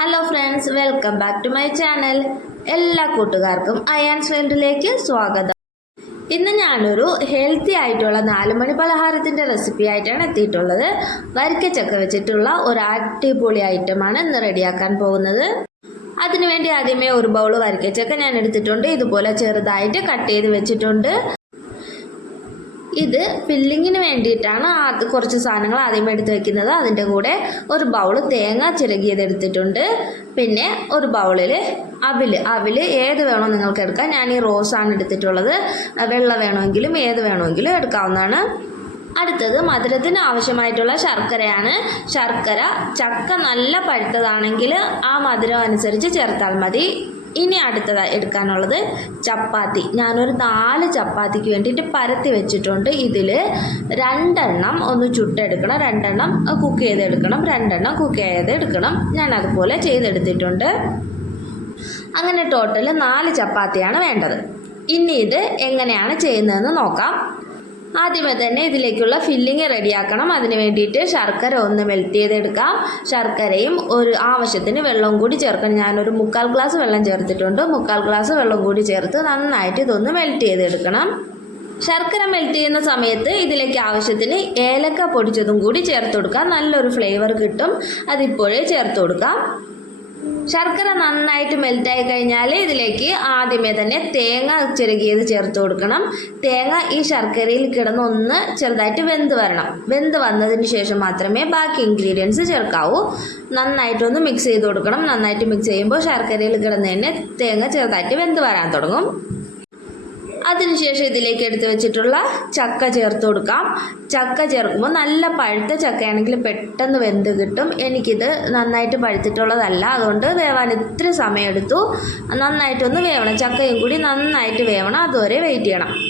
Hello friends welcome back to my channel എല്ലാ കൂട്ടുകാർക്കും അയാൻസ് വേൾഡിലേക്ക് സ്വാഗതം. ഇന്ന് ഞാനൊരു ഹെൽത്തി ആയിട്ടുള്ള നാല് മണി പലഹാരത്തിന്റെ റെസിപ്പി ആയിട്ടാണ് എത്തിയിട്ടുള്ളത്. വരിക്കച്ചക്ക വെച്ചിട്ടുള്ള ഒരു അടിപൊളി ഐറ്റമാണ് ഇന്ന് റെഡിയാക്കാൻ പോകുന്നത്. അതിനുവേണ്ടി ആദ്യമേ ഒരു ബൗൾ വരിക്കച്ചക്ക ഞാൻ എടുത്തിട്ടുണ്ട്. ഇതുപോലെ ചെറുതായിട്ട് കട്ട് ചെയ്ത് വെച്ചിട്ടുണ്ട്. ഇത് ഫില്ലിങ്ങിന് വേണ്ടിയിട്ടാണ് കുറച്ച് സാധനങ്ങൾ ആദ്യം എടുത്ത് വെക്കുന്നത്. അതിന്റെ കൂടെ ഒരു ബൗൾ തേങ്ങ ചിരകിയത് എടുത്തിട്ടുണ്ട്. പിന്നെ ഒരു ബൗളിൽ അവിൽ അവിൽ ഏത് വേണോ നിങ്ങൾക്ക് എടുക്കാം. ഞാൻ ഈ റോസാണ് എടുത്തിട്ടുള്ളത്. വെള്ള വേണമെങ്കിലും ഏത് വേണമെങ്കിലും എടുക്കാവുന്നതാണ്. അടുത്തത് മധുരത്തിന് ആവശ്യമായിട്ടുള്ള ശർക്കരയാണ്. ശർക്കര ചക്ക നല്ല പഴുത്തതാണെങ്കിൽ ആ മധുരം അനുസരിച്ച് ചേർത്താൽ മതി. ഇനി അടുത്തതായി എടുക്കാനുള്ളത് ചപ്പാത്തി. ഞാനൊരു നാല് ചപ്പാത്തിക്ക് വേണ്ടിയിട്ട് പരത്തി വെച്ചിട്ടുണ്ട്. ഇതിൽ രണ്ടെണ്ണം ഒന്ന് ചുട്ടെടുക്കണം രണ്ടെണ്ണം കുക്ക് ചെയ്തെടുക്കണം രണ്ടെണ്ണം കുക്ക് ചെയ്തെടുക്കണം. ഞാൻ അതുപോലെ ചെയ്തെടുത്തിട്ടുണ്ട്. അങ്ങനെ ടോട്ടൽ നാല് ചപ്പാത്തിയാണ് വേണ്ടത്. ഇനി ഇത് എങ്ങനെയാണ് ചെയ്യുന്നതെന്ന് നോക്കാം. ആദ്യമേ തന്നെ ഇതിലേക്കുള്ള ഫില്ലിങ് റെഡിയാക്കണം. അതിന് വേണ്ടിയിട്ട് ശർക്കര ഒന്ന് മെൽറ്റ് ചെയ്തെടുക്കാം. ശർക്കരയും ഒരു ആവശ്യത്തിന് വെള്ളവും കൂടി ചേർക്കണം. ഞാനൊരു മുക്കാൽ ഗ്ലാസ് വെള്ളം ചേർത്തിട്ടുണ്ട്. മുക്കാൽ ഗ്ലാസ് വെള്ളം കൂടി ചേർത്ത് നന്നായിട്ട് ഇതൊന്ന് മെൽറ്റ് ചെയ്തെടുക്കണം. ശർക്കര മെൽറ്റ് ചെയ്യുന്ന സമയത്ത് ഇതിലേക്ക് ആവശ്യത്തിന് ഏലക്ക പൊടിച്ചതും കൂടി ചേർത്ത് കൊടുക്കാം. നല്ലൊരു ഫ്ലേവർ കിട്ടും. അതിപ്പോഴേ ചേർത്ത് കൊടുക്കാം. ശർക്കര നന്നായിട്ട് മെൽറ്റായി കഴിഞ്ഞാൽ ഇതിലേക്ക് ആദ്യമേ തന്നെ തേങ്ങ ചിരകിയത് ചേർത്ത് കൊടുക്കണം. തേങ്ങ ഈ ശർക്കരയിൽ കിടന്ന് ഒന്ന് ചെറുതായിട്ട് വെന്ത് വരണം. വെന്ത് വന്നതിന് ശേഷം മാത്രമേ ബാക്കി ഇൻഗ്രീഡിയൻസ് ചേർക്കാവൂ. നന്നായിട്ടൊന്ന് മിക്സ് ചെയ്ത് കൊടുക്കണം. നന്നായിട്ട് മിക്സ് ചെയ്യുമ്പോൾ ശർക്കരയിൽ കിടന്ന് തന്നെ തേങ്ങ ചെറുതായിട്ട് വെന്ത് വരാൻ തുടങ്ങും. അതിനുശേഷം ഇതിലേക്ക് എടുത്തു വെച്ചിട്ടുള്ള ചക്ക ചേർത്ത് കൊടുക്കാം. ചക്ക ചേർക്കുമ്പോൾ നല്ല പഴുത്ത ചക്കയാണെങ്കിൽ പെട്ടെന്ന് വെന്ത് കിട്ടും. എനിക്കിത് നന്നായിട്ട് പഴുത്തിട്ടുള്ളതല്ല. അതുകൊണ്ട് വേവാൻ ഇത്തിരി സമയമെടുത്തു. നന്നായിട്ടൊന്ന് വേവണം. ചക്കയും കൂടി നന്നായിട്ട് വേവണം. അതുവരെ വെയിറ്റ് ചെയ്യണം.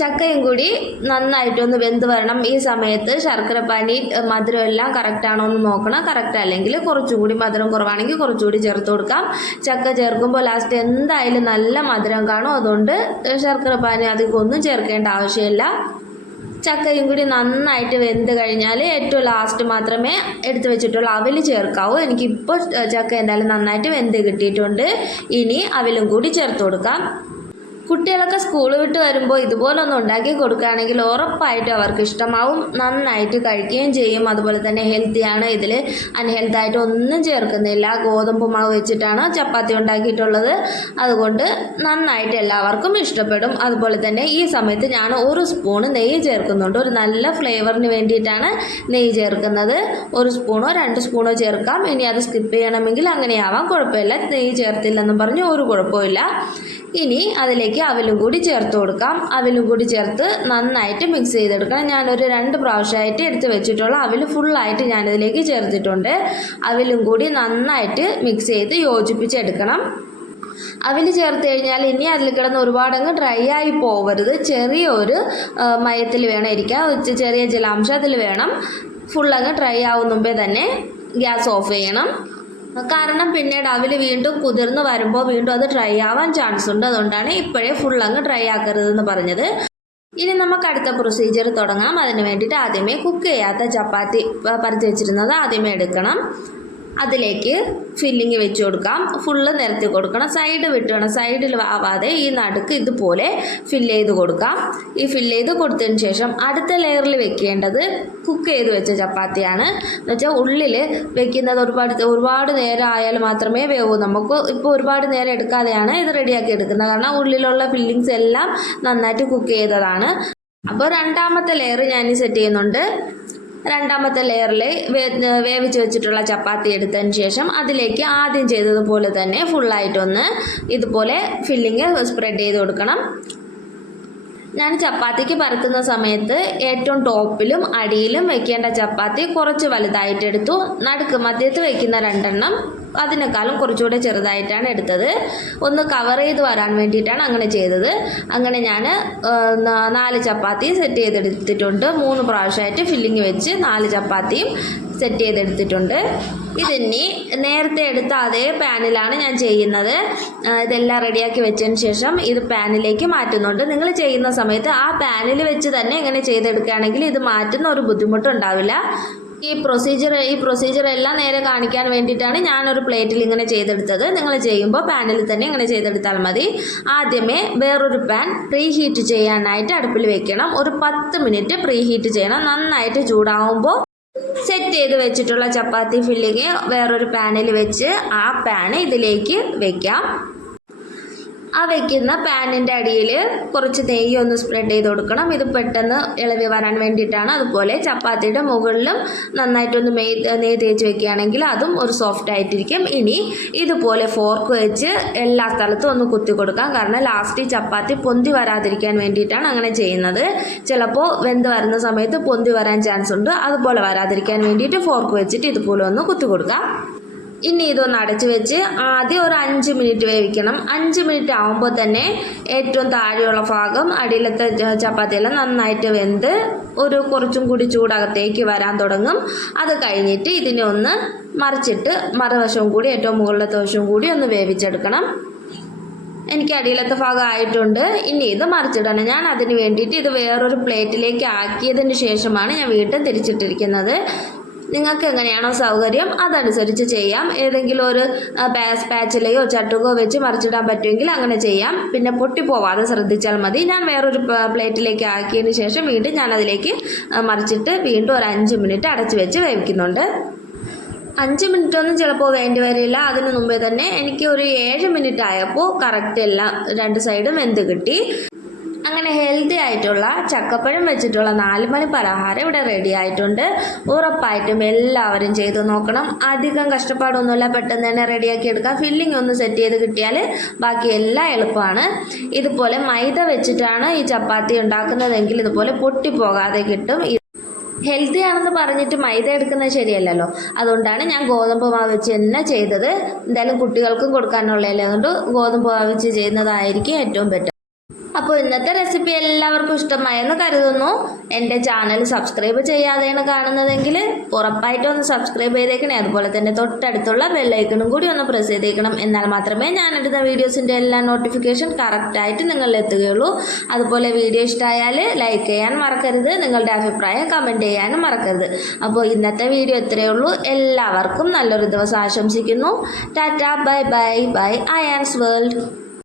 ചക്കയും കൂടി നന്നായിട്ടൊന്ന് വെന്ത് വരണം. ഈ സമയത്ത് ശർക്കരപ്പാനി മധുരം എല്ലാം കറക്റ്റാണോ എന്ന് നോക്കണം. കറക്റ്റ് അല്ലെങ്കിൽ കുറച്ചും കൂടി മധുരം കുറവാണെങ്കിൽ കുറച്ചുകൂടി ചേർത്ത് കൊടുക്കാം. ചക്ക ചേർക്കുമ്പോൾ ലാസ്റ്റ് എന്തായാലും നല്ല മധുരം കാണും. അതുകൊണ്ട് ശർക്കരപ്പാനി അധികം ഒന്നും ചേർക്കേണ്ട ആവശ്യമില്ല. ചക്കയും കൂടി നന്നായിട്ട് വെന്ത് കഴിഞ്ഞാൽ ഏറ്റവും ലാസ്റ്റ് മാത്രമേ എടുത്തു വെച്ചിട്ടുള്ള അവിൽ ചേർക്കാവൂ. എനിക്കിപ്പോൾ ചക്ക എന്തായാലും നന്നായിട്ട് വെന്ത് കിട്ടിയിട്ടുണ്ട്. ഇനി അവിലും കൂടി ചേർത്ത് കൊടുക്കാം. കുട്ടികളൊക്കെ സ്കൂൾ വിട്ട് വരുമ്പോൾ ഇതുപോലൊന്ന് ഉണ്ടാക്കി കൊടുക്കുകയാണെങ്കിൽ ഉറപ്പായിട്ടും അവർക്ക് ഇഷ്ടമാവും. നന്നായിട്ട് കഴിക്കുകയും ചെയ്യും. അതുപോലെ തന്നെ ഹെൽത്തിയാണ് ഇതിൽ അൺഹെൽത്തായിട്ട് ഒന്നും ചേർക്കുന്നില്ല. ഗോതമ്പ് മാവ് വെച്ചിട്ടാണ് ചപ്പാത്തി ഉണ്ടാക്കിയിട്ടുള്ളത്. അതുകൊണ്ട് നന്നായിട്ട് എല്ലാവർക്കും ഇഷ്ടപ്പെടും. അതുപോലെ തന്നെ ഈ സമയത്ത് ഞാൻ ഒരു സ്പൂൺ നെയ്യ് ചേർക്കുന്നുണ്ട്. ഒരു നല്ല ഫ്ലേവറിന് വേണ്ടിയിട്ടാണ് നെയ്യ് ചേർക്കുന്നത്. ഒരു സ്പൂണോ രണ്ട് സ്പൂണോ ചേർക്കാം. ഇനി അത് സ്കിപ്പ് ചെയ്യണമെങ്കിൽ അങ്ങനെയാവാം. കുഴപ്പമില്ല. നെയ്യ് ചേർത്തില്ലെന്നും പറഞ്ഞ് ഒരു കുഴപ്പമില്ല ഇനി അതിലേക്ക് അവലും കൂടി ചേർത്ത് കൊടുക്കാം. അവലും കൂടി ചേർത്ത് നന്നായിട്ട് മിക്സ് ചെയ്തെടുക്കണം. ഞാനൊരു രണ്ട് പ്രാവശ്യമായിട്ട് എടുത്ത് വെച്ചിട്ടുള്ള അവൽ ഫുള്ളായിട്ട് ഞാനിതിലേക്ക് ചേർത്തിട്ടുണ്ട്. അവലും കൂടി നന്നായിട്ട് മിക്സ് ചെയ്ത് യോജിപ്പിച്ചെടുക്കണം. അവിൽ ചേർത്ത് കഴിഞ്ഞാൽ ഇനി അതിൽ കിടന്ന് ഒരുപാടങ്ങ് ഡ്രൈ ആയി പോവരുത്. ചെറിയൊരു മയത്തിൽ വേണം ഇരിക്കാൻ ഒരു ചെറിയ ജലാംശം അതിൽ വേണം ഫുള്ളങ്ങ് ഡ്രൈ ആവും മുമ്പേ തന്നെ ഗ്യാസ് ഓഫ് ചെയ്യണം. കാരണം പിന്നീട് അവിൽ വീണ്ടും കുതിർന്ന് വരുമ്പോൾ വീണ്ടും അത് ഡ്രൈ ആവാൻ ചാൻസ് ഉണ്ട്. അതുകൊണ്ടാണ് ഇപ്പോഴേ ഫുൾ അങ്ങ് ഡ്രൈ ആക്കരുതെന്ന് പറഞ്ഞത്. ഇനി നമുക്ക് അടുത്ത പ്രൊസീജിയർ തുടങ്ങാം. അതിന് വേണ്ടിയിട്ട് ആദ്യമേ കുക്ക് ചെയ്യാത്ത ചപ്പാത്തി പരത്തി വെച്ചിരുന്നത് ആദ്യമേ എടുക്കണം. അതിലേക്ക് ഫില്ലിങ് വെച്ച് കൊടുക്കാം. ഫുള്ള് നിരത്തി കൊടുക്കണം. സൈഡ് വിട്ടണം. സൈഡിൽ ആവാതെ ഈ നടുക്ക് ഇതുപോലെ ഫില്ല് ചെയ്ത് കൊടുക്കാം. ഈ ഫില്ല് ചെയ്ത് കൊടുത്തതിന് ശേഷം അടുത്ത ലെയറിൽ വെക്കേണ്ടത് കുക്ക് ചെയ്ത് വെച്ച ചപ്പാത്തിയാണ്. എന്ന് വെച്ചാൽ ഉള്ളിൽ വെക്കുന്നത് ഒരുപാട് ഒരുപാട് നേരം ആയാൽ മാത്രമേ വേവൂ. നമുക്ക് ഇപ്പോൾ ഒരുപാട് നേരം എടുക്കാതെയാണ് ഇത് റെഡിയാക്കി എടുക്കുന്നത്. കാരണം ഉള്ളിലുള്ള ഫില്ലിങ്സ് എല്ലാം നന്നായിട്ട് കുക്ക് ചെയ്തതാണ്. അപ്പോൾ രണ്ടാമത്തെ ലെയർ ഞാൻ സെറ്റ് ചെയ്യുന്നുണ്ട്. രണ്ടാമത്തെ ലെയറിൽ വേവിച്ച് വെച്ചിട്ടുള്ള ചപ്പാത്തി എടുത്തതിന് ശേഷം അതിലേക്ക് ആദ്യം ചെയ്തതുപോലെ തന്നെ ഫുള്ളായിട്ടൊന്ന് ഇതുപോലെ ഫില്ലിങ് സ്പ്രെഡ് ചെയ്ത് കൊടുക്കണം. ഞാൻ ചപ്പാത്തിക്ക് പരത്തുന്ന സമയത്ത് ഏറ്റവും ടോപ്പിലും അടിയിലും വെക്കേണ്ട ചപ്പാത്തി കുറച്ച് വലുതായിട്ട് എടുത്തു. നടുക്ക് മധ്യത്ത് വെക്കുന്ന രണ്ടെണ്ണം അതിനേക്കാളും കുറച്ചുകൂടെ ചെറുതായിട്ടാണ് എടുത്തത്. ഒന്ന് കവർ ചെയ്ത് വരാൻ വേണ്ടിയിട്ടാണ് അങ്ങനെ ചെയ്തത്. അങ്ങനെ ഞാൻ നാല് ചപ്പാത്തി സെറ്റ് ചെയ്തെടുത്തിട്ടുണ്ട്. മൂന്ന് പ്രാവശ്യമായിട്ട് ഫില്ലിങ് വെച്ച് നാല് ചപ്പാത്തിയും സെറ്റ് ചെയ്തെടുത്തിട്ടുണ്ട്. ഇതിനി നേരത്തെ എടുത്ത അതേ പാനിലാണ് ഞാൻ ചെയ്യുന്നത്. ഇതെല്ലാം റെഡിയാക്കി വെച്ചതിന് ശേഷം ഇത് പാനിലേക്ക് മാറ്റുന്നുണ്ട്. നിങ്ങൾ ചെയ്യുന്ന സമയത്ത് ആ പാനിൽ വെച്ച് തന്നെ ഇങ്ങനെ ചെയ്തെടുക്കുകയാണെങ്കിൽ ഇത് മാറ്റുന്ന ഒരു ബുദ്ധിമുട്ടുണ്ടാവില്ല. ഈ പ്രൊസീജിയർ ഈ പ്രൊസീജിയർ എല്ലാം നേരെ കാണിക്കാൻ വേണ്ടിയിട്ടാണ് ഞാനൊരു പ്ലേറ്റിൽ ഇങ്ങനെ ചെയ്തെടുത്തത്. നിങ്ങൾ ചെയ്യുമ്പോൾ പാനിൽ തന്നെ ഇങ്ങനെ ചെയ്തെടുത്താൽ മതി. ആദ്യമേ വേറൊരു പാൻ പ്രീ ഹീറ്റ് ചെയ്യാനായിട്ട് അടുപ്പിൽ വെക്കണം. ഒരു പത്ത് മിനിറ്റ് പ്രീ ഹീറ്റ് ചെയ്യണം. നന്നായിട്ട് ചൂടാവുമ്പോൾ സെറ്റ് ചെയ്ത് വെച്ചിട്ടുള്ള ചപ്പാത്തി ഫില്ലിങ് വേറൊരു പാനിൽ വെച്ച് ആ പാൻ ഇതിലേക്ക് വെക്കാം. ആ വെക്കുന്ന പാനിന്റെ അടിയിൽ കുറച്ച് നെയ്യ് ഒന്ന് സ്പ്രെഡ് ചെയ്ത് കൊടുക്കണം. ഇത് പെട്ടെന്ന് ഇളവി വരാൻ വേണ്ടിയിട്ടാണ്. അതുപോലെ ചപ്പാത്തിയുടെ മുകളിലും നന്നായിട്ടൊന്ന് മെയ് നെയ്യ് തേച്ച് വെക്കുകയാണെങ്കിൽ അതും ഒരു സോഫ്റ്റ് ആയിട്ടിരിക്കും. ഇനി ഇതുപോലെ ഫോർക്ക് വെച്ച് എല്ലാ സ്ഥലത്തും ഒന്ന് കുത്തി കൊടുക്കാം. കാരണം ലാസ്റ്റ് ചപ്പാത്തി പൊന്തി വരാതിരിക്കാൻ വേണ്ടിയിട്ടാണ് അങ്ങനെ ചെയ്യുന്നത്. ചിലപ്പോൾ വെന്ത് വരുന്ന സമയത്ത് പൊന്തി വരാൻ ചാൻസ് ഉണ്ട്. അതുപോലെ വരാതിരിക്കാൻ വേണ്ടിയിട്ട് ഫോർക്ക് വെച്ചിട്ട് ഇതുപോലെ ഒന്ന് കുത്തി കൊടുക്കാം. ഇനി ഇതൊന്ന് അടച്ചു വെച്ച് ആദ്യം ഒരു അഞ്ച് മിനിറ്റ് വേവിക്കണം. അഞ്ച് മിനിറ്റ് ആകുമ്പോൾ തന്നെ ഏറ്റവും താഴെയുള്ള ഭാഗം അടിയിലത്തെ ചപ്പാത്തിയെല്ലാം നന്നായിട്ട് വെന്ത് ഒരു കുറച്ചും കൂടി ചൂടകത്തേക്ക് വരാൻ തുടങ്ങും. അത് കഴിഞ്ഞിട്ട് ഇതിനെ ഒന്ന് മറിച്ചിട്ട് മറുവശവും കൂടി ഏറ്റവും മുകളിലത്തെ വശവും കൂടി ഒന്ന് വേവിച്ചെടുക്കണം. എനിക്ക് അടിയിലത്തെ ഭാഗം ആയിട്ടുണ്ട്. ഇനി ഇത് മറിച്ചിടണം. ഞാൻ അതിന് വേണ്ടിയിട്ട് ഇത് വേറൊരു പ്ലേറ്റിലേക്ക് ആക്കിയതിന് ശേഷമാണ് ഞാൻ വീണ്ടും തിരിച്ചിട്ടിരിക്കുന്നത്. നിങ്ങൾക്ക് എങ്ങനെയാണോ സൗകര്യം അതനുസരിച്ച് ചെയ്യാം. ഏതെങ്കിലും ഒരു പാസ് പാച്ചിലയോ ചട്ടുകോ വെച്ച് മറിച്ചിടാൻ പറ്റുമെങ്കിൽ അങ്ങനെ ചെയ്യാം. പിന്നെ പൊട്ടിപ്പോവാതെ ശ്രദ്ധിച്ചാൽ മതി. ഞാൻ വേറൊരു പ്ലേറ്റിലേക്ക് ആക്കിയതിന് ശേഷം വീണ്ടും ഞാൻ അതിലേക്ക് മറിച്ചിട്ട് വീണ്ടും ഒരു അഞ്ച് മിനിറ്റ് അടച്ചു വെച്ച് വേവിക്കുന്നുണ്ട്. അഞ്ച് മിനിറ്റ് ഒന്നും ചിലപ്പോൾ വേണ്ടി വരില്ല അതിന് മുമ്പേ തന്നെ എനിക്ക് ഒരു ഏഴ് മിനിറ്റ് ആയപ്പോൾ കറക്റ്റ് എല്ലാം രണ്ട് സൈഡും വെന്ത് കിട്ടി. അങ്ങനെ ഹെൽത്തി ആയിട്ടുള്ള ചക്കപ്പഴം വെച്ചിട്ടുള്ള നാല് മണി പലഹാരം ഇവിടെ റെഡി ആയിട്ടുണ്ട്. ഉറപ്പായിട്ടും എല്ലാവരും ചെയ്തു നോക്കണം. അധികം കഷ്ടപ്പാടൊന്നുമില്ല പെട്ടെന്ന് തന്നെ റെഡിയാക്കി എടുക്കാം. ഫില്ലിംഗ് ഒന്ന് സെറ്റ് ചെയ്ത് കിട്ടിയാൽ ബാക്കി എല്ലാം എളുപ്പമാണ്. ഇതുപോലെ മൈദ വെച്ചിട്ടാണ് ഈ ചപ്പാത്തി ഉണ്ടാക്കുന്നതെങ്കിൽ ഇതുപോലെ പൊട്ടിപ്പോകാതെ കിട്ടും. ഹെൽത്തി ആണെന്ന് പറഞ്ഞിട്ട് മൈദ എടുക്കുന്നത് ശരിയല്ലല്ലോ. അതുകൊണ്ടാണ് ഞാൻ ഗോതമ്പ് മാവ് വെച്ച് തന്നെ ചെയ്തത്. എന്തായാലും കുട്ടികൾക്കും കൊടുക്കാനുള്ളതല്ലേ. അതുകൊണ്ട് ഗോതമ്പ് മാവ് വെച്ച് ചെയ്യുന്നതായിരിക്കും ഏറ്റവും ബെറ്റർ അപ്പോൾ ഇന്നത്തെ റെസിപ്പി എല്ലാവർക്കും ഇഷ്ടമായെന്ന് കരുതുന്നു. എന്റെ ചാനൽ സബ്സ്ക്രൈബ് ചെയ്യാതെയാണ് കാണുന്നതെങ്കിൽ ഉറപ്പായിട്ടും ഒന്ന് സബ്സ്ക്രൈബ് ചെയ്തേക്കണേ. അതുപോലെ തന്നെ തൊട്ടടുത്തുള്ള ബെല്ലൈക്കണും കൂടി ഒന്ന് പ്രസ് ചെയ്തേക്കണം. എന്നാൽ മാത്രമേ ഞാൻ എടുത്ത വീഡിയോസിന്റെ എല്ലാ നോട്ടിഫിക്കേഷൻ കറക്റ്റായിട്ട് നിങ്ങളിൽ എത്തുകയുള്ളൂ. അതുപോലെ വീഡിയോ ഇഷ്ടമായാൽ ലൈക്ക് ചെയ്യാൻ മറക്കരുത്. നിങ്ങളുടെ അഭിപ്രായം കമന്റ് ചെയ്യാനും മറക്കരുത്. അപ്പോൾ ഇന്നത്തെ വീഡിയോ ഇത്രയേ ഉള്ളൂ. എല്ലാവർക്കും നല്ലൊരു ദിവസം ആശംസിക്കുന്നു. Tata bye bye bye. I Ans world